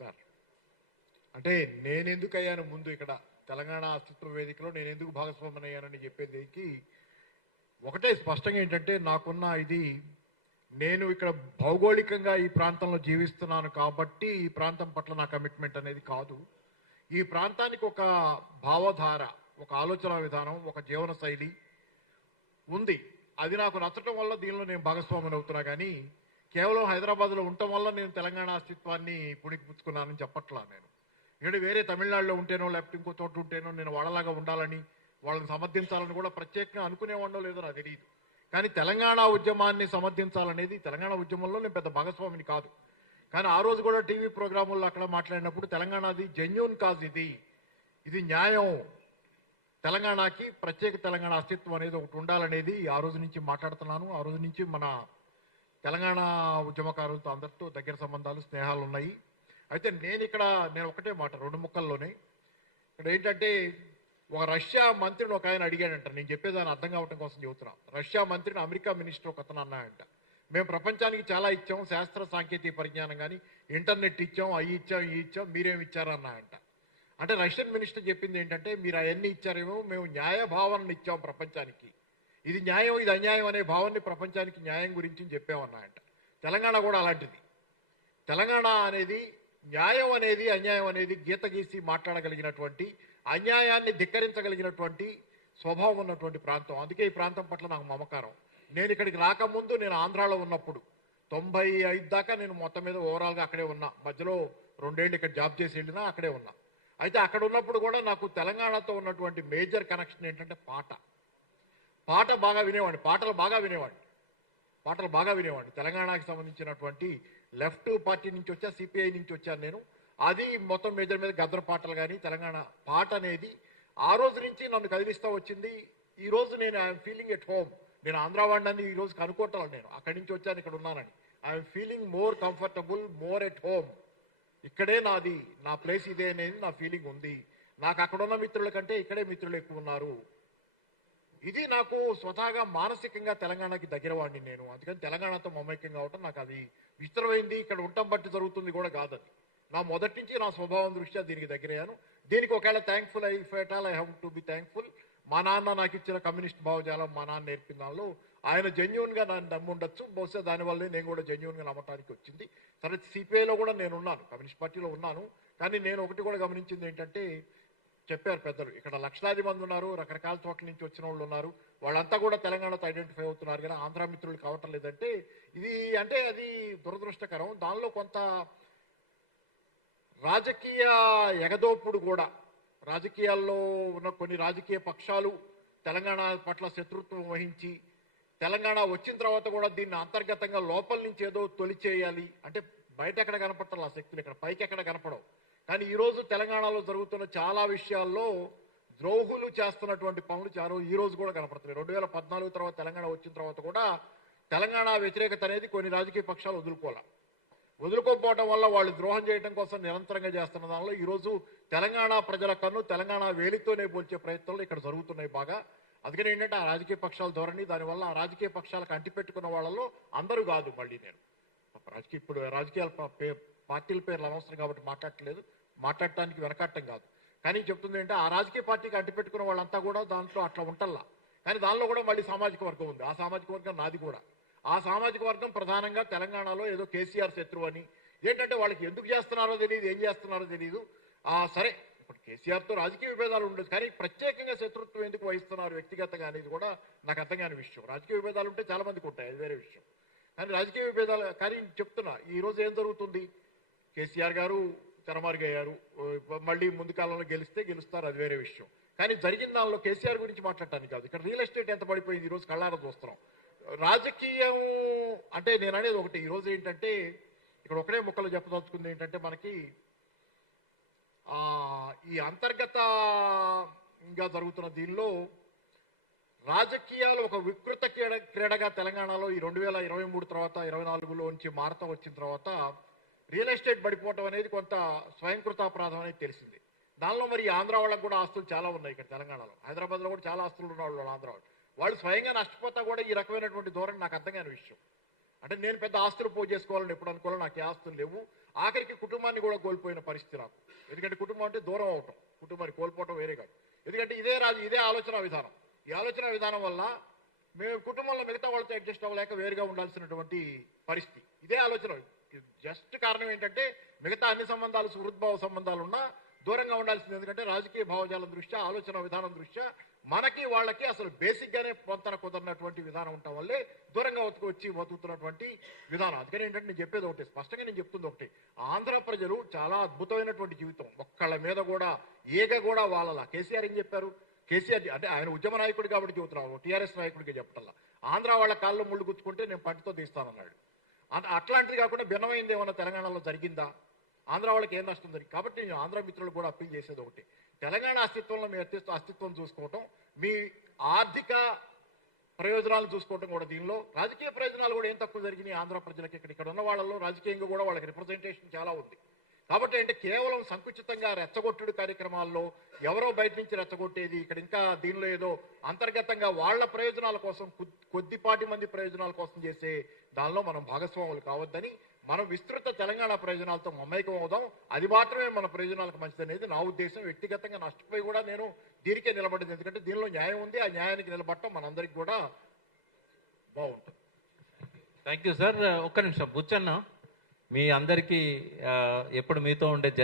Sir అంటే నేనెందుకు అయ్యాను ముందు ఇక్కడ తెలంగాణ అస్తిత్వ వేదికలో నేను ఎందుకు భాగస్వామ్యం అయ్యానని చెప్పేదికి ఒకటే స్పష్టంగా ఏంటంటే నాకున్న ఇది నేను ఇక్కడ భౌగోళికంగా ఈ ప్రాంతంలో జీవిస్తున్నాను కాబట్టి ఈ ప్రాంతం పట్ల నా కమిట్మెంట్ అనేది కాదు. ఈ ప్రాంతానికి ఒక భావధార, ఒక ఆలోచన విధానం, ఒక జీవన శైలి ఉంది. అది నాకు నచ్చటం వల్ల దీనిలో నేను భాగస్వామ్యం అవుతున్నా. కానీ కేవలం హైదరాబాద్లో ఉండటం వల్ల నేను తెలంగాణ అస్తిత్వాన్ని పుణికిపుచ్చుకున్నానని చెప్పట్లా. నేను ఇక్కడ వేరే తమిళనాడులో ఉంటేనో లేకపోతే ఇంకో చోట ఉంటేనో నేను వాళ్ళలాగా ఉండాలని, వాళ్ళని సమర్థించాలని కూడా ప్రత్యేకంగా అనుకునేవాడో లేదో నాకు తెలియదు. కానీ తెలంగాణ ఉద్యమాన్ని సమర్థించాలనేది, తెలంగాణ ఉద్యమంలో నేను పెద్ద భాగస్వామిని కాదు. కానీ ఆ రోజు కూడా టీవీ ప్రోగ్రాముల్లో అక్కడ మాట్లాడినప్పుడు తెలంగాణది జెన్యూన్ కాజ్, ఇది న్యాయం, తెలంగాణకి ప్రత్యేక తెలంగాణ అస్తిత్వం అనేది ఒకటి ఉండాలనేది ఆ రోజు నుంచి మాట్లాడుతున్నాను. ఆ రోజు నుంచి మన తెలంగాణ ఉద్యమకారులతో అందరితో దగ్గర సంబంధాలు, స్నేహాలు ఉన్నాయి. అయితే నేను ఒకటే మాట, రెండు ముక్కల్లోనే ఇక్కడ ఏంటంటే, ఒక రష్యా మంత్రిని ఒక ఆయన అడిగాడంట. నేను చెప్పేదాన్ని అర్థం కావటం కోసం చెబుతున్నా. రష్యా మంత్రిని అమెరికా మినిస్టర్ ఒక అతను అన్నాడంట, మేము ప్రపంచానికి చాలా ఇచ్చాం, శాస్త్ర సాంకేతిక పరిజ్ఞానం కానీ ఇంటర్నెట్ ఇచ్చాం, అవి ఇచ్చాం, ఇవి ఇచ్చాం, మీరేమి ఇచ్చారన్నాయంట. అంటే రష్యన్ మినిస్టర్ చెప్పింది ఏంటంటే, మీరు అవన్నీ ఇచ్చారేమో, మేము న్యాయ భావనను ఇచ్చాం ప్రపంచానికి, ఇది న్యాయం, ఇది అన్యాయం అనే భావాన్ని ప్రపంచానికి న్యాయం గురించి చెప్పామన్నాయంట. తెలంగాణ కూడా అలాంటిది. తెలంగాణ అనేది న్యాయం అనేది అన్యాయం అనేది గీత గీసి మాట్లాడగలిగినటువంటి, అన్యాయాన్ని ధిక్కరించగలిగినటువంటి స్వభావం ఉన్నటువంటి ప్రాంతం. అందుకే ఈ ప్రాంతం పట్ల నాకు మమకారం. నేను ఇక్కడికి రాకముందు, నేను ఆంధ్రాలో ఉన్నప్పుడు 95 దాకా నేను మొత్తం మీద ఓవరాల్గా అక్కడే ఉన్నా. మధ్యలో 2 ఏళ్ళు ఇక్కడ జాబ్ చేసి వెళ్ళినా అక్కడే ఉన్నా. అయితే అక్కడ ఉన్నప్పుడు కూడా నాకు తెలంగాణతో ఉన్నటువంటి మేజర్ కనెక్షన్ ఏంటంటే పాట బాగా వినేవాడిని, పాటలు బాగా వినేవాడిని. తెలంగాణకి సంబంధించినటువంటి లెఫ్ట్ పార్టీ నుంచి వచ్చా, సిపిఐ నుంచి వచ్చాను నేను. అది మొత్తం మేజర్ మీద గద్దర్ పాటలు కానీ, తెలంగాణ పాట అనేది ఆ రోజు నుంచి నన్ను కదిలిస్తూ వచ్చింది. ఈ రోజు నేను ఐఎమ్ ఫీలింగ్ ఎట్ హోమ్. నేను ఆంధ్రావాడిని ఈ రోజు కనుక్కోవట్లేదు, నేను అక్కడి నుంచి వచ్చాను, ఇక్కడ ఉన్నానని. I'm feeling more comfortable, more at home. ఇక్కడే నాది, నా ప్లేస్ ఇదే అనేది నా ఫీలింగ్ ఉంది. నాకు అక్కడున్న మిత్రుల కంటే ఇక్కడే మిత్రులు ఎక్కువ ఉన్నారు. ఇది నాకు స్వతహాగా మానసికంగా తెలంగాణకి దగ్గరవాడిని నేను. అందుకని తెలంగాణతో మమైక్యంగా అవటం నాకు అది విస్తరమైంది. ఇక్కడ ఉండటం బట్టి జరుగుతుంది కూడా కాదు. అది నా మొదటి నుంచి నా స్వభావం దృష్ట్యా దీనికి దగ్గరయ్యాను. దీనికి ఒకవేళ thankful I have to be thankful. మా నాన్న నాకు ఇచ్చిన కమ్యూనిస్ట్ భావజాలం, మా నాన్న నేర్పిన దానిలో ఆయన జెన్యూన్గా నన్ను నమ్ముండొచ్చు. బహుశా దానివల్లే నేను కూడా జెన్యూన్గా నమ్మటానికి వచ్చింది. సరే, సిపిఐలో కూడా నేను ఉన్నాను, కమ్యూనిస్ట్ పార్టీలో ఉన్నాను. కానీ నేను ఒకటి కూడా గమనించింది ఏంటంటే, చెప్పారు పెద్దలు, ఇక్కడ లక్షలాది మంది ఉన్నారు, రకరకాల చోట్ల నుంచి వచ్చిన వాళ్ళు ఉన్నారు, వాళ్ళంతా కూడా తెలంగాణతో ఐడెంటిఫై అవుతున్నారు కానీ ఆంధ్ర మిత్రులు కావటం లేదంటే అది దురదృష్టకరం. దానిలో కొంత రాజకీయ ఎగదోపుడు కూడా, రాజకీయాల్లో ఉన్న కొన్ని రాజకీయ పక్షాలు తెలంగాణ పట్ల శత్రుత్వం వహించి, తెలంగాణ వచ్చిన తర్వాత కూడా దీన్ని అంతర్గతంగా లోపల నుంచి ఏదో తొలిచేయాలి అంటే, బయట ఎక్కడ కనపడతారు ఆ శక్తులు, ఇక్కడ పైకి ఎక్కడ కనపడవు. కానీ ఈరోజు తెలంగాణలో జరుగుతున్న చాలా విషయాల్లో ద్రోహులు చేస్తున్నటువంటి పనులు ఈ రోజు కూడా కనపడుతున్నాయి. 2014 తర్వాత తెలంగాణ వచ్చిన తర్వాత కూడా తెలంగాణ వ్యతిరేకత అనేది కొన్ని రాజకీయ పక్షాలు వదులుకోకపోవడం వల్ల వాళ్ళు ద్రోహం చేయడం కోసం నిరంతరంగా చేస్తున్న దానిలో ఈరోజు తెలంగాణ ప్రజల కన్ను తెలంగాణ వేలితోనే పోల్చే ప్రయత్నాలు ఇక్కడ జరుగుతున్నాయి బాగా. అందుకని ఏంటంటే ఆ రాజకీయ పక్షాల ధోరణి, దానివల్ల ఆ రాజకీయ పక్షాలకు అంటిపెట్టుకున్న వాళ్ళలో అందరూ కాదు, మళ్ళీ నేను ఇప్పుడు రాజకీయాల పార్టీల పేర్లు అనవసరం కాబట్టి మాట్లాడటానికి వెనకట్టం కాదు. కానీ చెప్తుంది ఏంటంటే, ఆ రాజకీయ పార్టీకి అంటిపెట్టుకున్న వాళ్ళంతా కూడా దాంట్లో అట్లా ఉంటల్లా. కానీ దానిలో కూడా మళ్ళీ సామాజిక వర్గం ఉంది. ఆ సామాజిక వర్గం నాది కూడా. ఆ సామాజిక వర్గం ప్రధానంగా తెలంగాణలో ఏదో కేసీఆర్ శత్రువు అని, ఏంటంటే వాళ్ళకి ఎందుకు చేస్తున్నారో తెలియదు, ఏం చేస్తున్నారో తెలియదు. సరే, ఇప్పుడు కేసీఆర్తో రాజకీయ విభేదాలు ఉండదు, కానీ ప్రత్యేకంగా శత్రుత్వం ఎందుకు వహిస్తున్నారు వ్యక్తిగతంగా అనేది కూడా నాకు అర్థం కాని విషయం. రాజకీయ విభేదాలు ఉంటే చాలా మందికి ఉంటాయి, అది వేరే విషయం. కానీ రాజకీయ విభేదాలు, కానీ చెప్తున్నా, ఈరోజు ఏం జరుగుతుంది, కేసీఆర్ గారు తెరమారుగయ్యారు, మళ్ళీ ముందు కాలంలో గెలుస్తారు, అది వేరే విషయం. కానీ జరిగిన దానిలో కేసీఆర్ గురించి మాట్లాడటానికి కాదు. ఇక్కడ రియల్ ఎస్టేట్ ఎంత పడిపోయింది ఈరోజు కళ్ళారా చూస్తున్నాం. రాజకీయం అంటే నేను అనేది ఒకటి, ఈరోజు ఏంటంటే ఇక్కడ ఒకటే ముక్కలు చెప్పదలుచుకుంది ఏంటంటే, మనకి ఈ అంతర్గతంగా జరుగుతున్న దీనిలో రాజకీయాలు ఒక వికృత క్రీడగా తెలంగాణలో ఈ 2023 తర్వాత 24లో నుంచి మారతా వచ్చిన తర్వాత రియల్ ఎస్టేట్ పడిపోవటం అనేది కొంత స్వయంకృతాపరాధం అనేది తెలిసింది. దానిలో మరి ఆంధ్ర వాళ్ళకు కూడా ఆస్తులు చాలా ఉన్నాయి. ఇక్కడ తెలంగాణలో, హైదరాబాద్లో కూడా చాలా ఆస్తులు ఉన్న వాళ్ళు ఆంధ్ర వాళ్ళు స్వయంగా నష్టపోతా కూడా ఈ రకమైనటువంటి ధోరణి నాకు అర్థం కాని విషయం. అంటే నేను పెద్ద ఆస్తులు పోగు చేసుకోవాలని ఎప్పుడు అనుకోవాలి, నాకు ఏ ఆస్తులు లేవు. ఆఖరికి కుటుంబాన్ని కూడా కోల్పోయిన పరిస్థితి నాకు. ఎందుకంటే కుటుంబం అంటే దూరం అవటం, కుటుంబాన్ని కోల్పోవటం వేరే కాదు. ఎందుకంటే ఇదే ఆలోచన విధానం. ఈ ఆలోచన విధానం వల్ల మేము కుటుంబంలో మిగతా వాళ్ళతో అడ్జస్ట్ అవ్వలేక వేరుగా ఉండాల్సినటువంటి పరిస్థితి. ఇదే ఆలోచన. జస్ట్ కారణం ఏంటంటే మిగతా అన్ని సంబంధాలు సుహృద్భావ సంబంధాలు ఉన్నా దూరంగా ఉండాల్సింది. ఎందుకంటే రాజకీయ భావజాలం దృష్ట్యా, ఆలోచన విధానం దృష్ట్యా మనకి వాళ్ళకి అసలు బేసిక్ గానే పొంతన కుదరినటువంటి విధానం ఉండటం వల్లే దూరంగా వచ్చి బతుకుతున్నటువంటి విధానం. అందుకని ఏంటంటే నేను చెప్పేది ఒకటి, స్పష్టంగా నేను చెప్తుంది ఒకటి, ఆంధ్ర ప్రజలు చాలా అద్భుతమైనటువంటి జీవితం. ఒక్కళ్ళ మీద కూడా ఏగ కూడా వాళ్ళలా. కేసీఆర్ ఏం చెప్పారు? కేసీఆర్ అంటే ఆయన ఉద్యమ నాయకుడు కాబట్టి చెబుతున్నాను, టీఆర్ఎస్ నాయకుడికి చెప్పటల్లా. ఆంధ్ర వాళ్ళ కాళ్ళు ముళ్ళు గుచ్చుకుంటే నేను పంటతో తీస్తానన్నాడు. అట్లాంటిది కాకుండా భిన్నమైంది ఏమన్నా తెలంగాణలో జరిగిందా? ఆంధ్ర వాళ్ళకి ఏం నష్టం జరిగింది? కాబట్టి నేను ఆంధ్ర మిత్రులకు కూడా అప్పీల్ చేసేది ఒకటి, తెలంగాణ అస్తిత్వంలో మీ అస్తిత్వం చూసుకోవటం, మీ ఆర్థిక ప్రయోజనాలు చూసుకోవటం కూడా, దీనిలో రాజకీయ ప్రయోజనాలు కూడా ఏం తక్కువ జరిగినాయి ఆంధ్ర ప్రజలకి. ఇక్కడ ఉన్న వాళ్ళలో రాజకీయంగా కూడా వాళ్ళకి రిప్రజెంటేషన్ చాలా ఉంది. కాబట్టి అంటే కేవలం సంకుచితంగా రెచ్చగొట్టుడు కార్యక్రమాల్లో ఎవరో బయట నుంచి రెచ్చగొట్టేది, ఇక్కడ ఇంకా దీనిలో ఏదో అంతర్గతంగా వాళ్ళ ప్రయోజనాల కోసం, కొద్దిపాటి మంది ప్రయోజనాల కోసం చేసే దానిలో మనం భాగస్వాములు కావద్దని, మనం విస్తృత తెలంగాణ ప్రయోజనాలతో మమైకం అవుదాం. అది మాత్రమే మన ప్రయోజనాలకు మంచిదనేది నా ఉద్దేశం. వ్యక్తిగతంగా నష్టపోయి కూడా నేను దీనికే నిలబడింది. ఎందుకంటే దీనిలో న్యాయం ఉంది. ఆ న్యాయానికి నిలబడటం మనందరికి కూడా బాగుంటుంది. Thank you sir. ఒక్క నిమిషం బుచ్చన్న, మీ అందరికీ ఎప్పుడు మీతో ఉండే